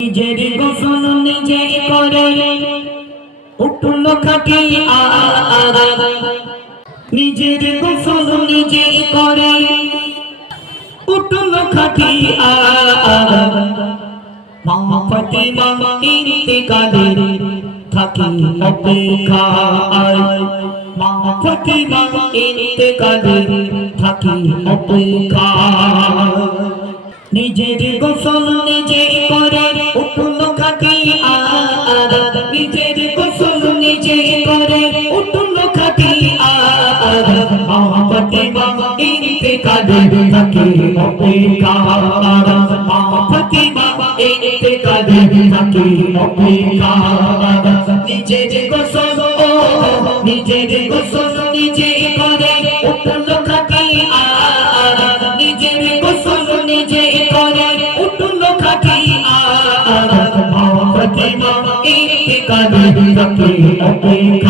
নিজের গোসল নিজে করে। উঠল খাটি নিজের গোসল নিজে করে। উঠল খাটি মামা ফতে মামা থাকি অপেক্ষায়। মামা ফতে মামা থাকি অপেক্ষায়। নিজের গোসল নিজে করে। কাদে থাকে অপেক্ষা থাকে বাবা এতে কাদে থাকে অপেক্ষা নিজে যে গোসল নিজে যে গোসল নিজে করে উঠল খাকি নিজে যে গোসল নিজে করে উঠল খাকি থাকে বাবা এতে কাদে থাকে অপেক্ষা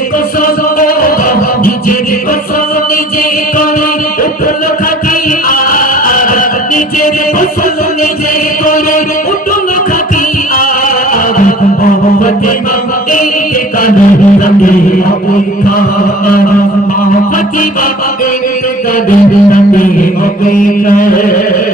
নিজের গোসল নিজে করে উঠুন খাতিয়া ফাতিমা এই কানে রঙে অপেক্ষা ফাতিমা এই কানে রঙে অপেক্ষা।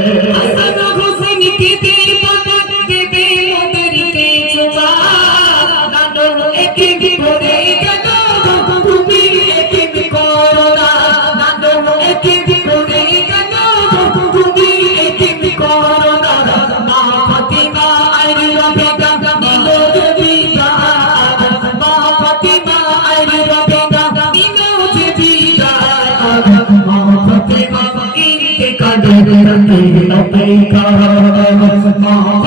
ما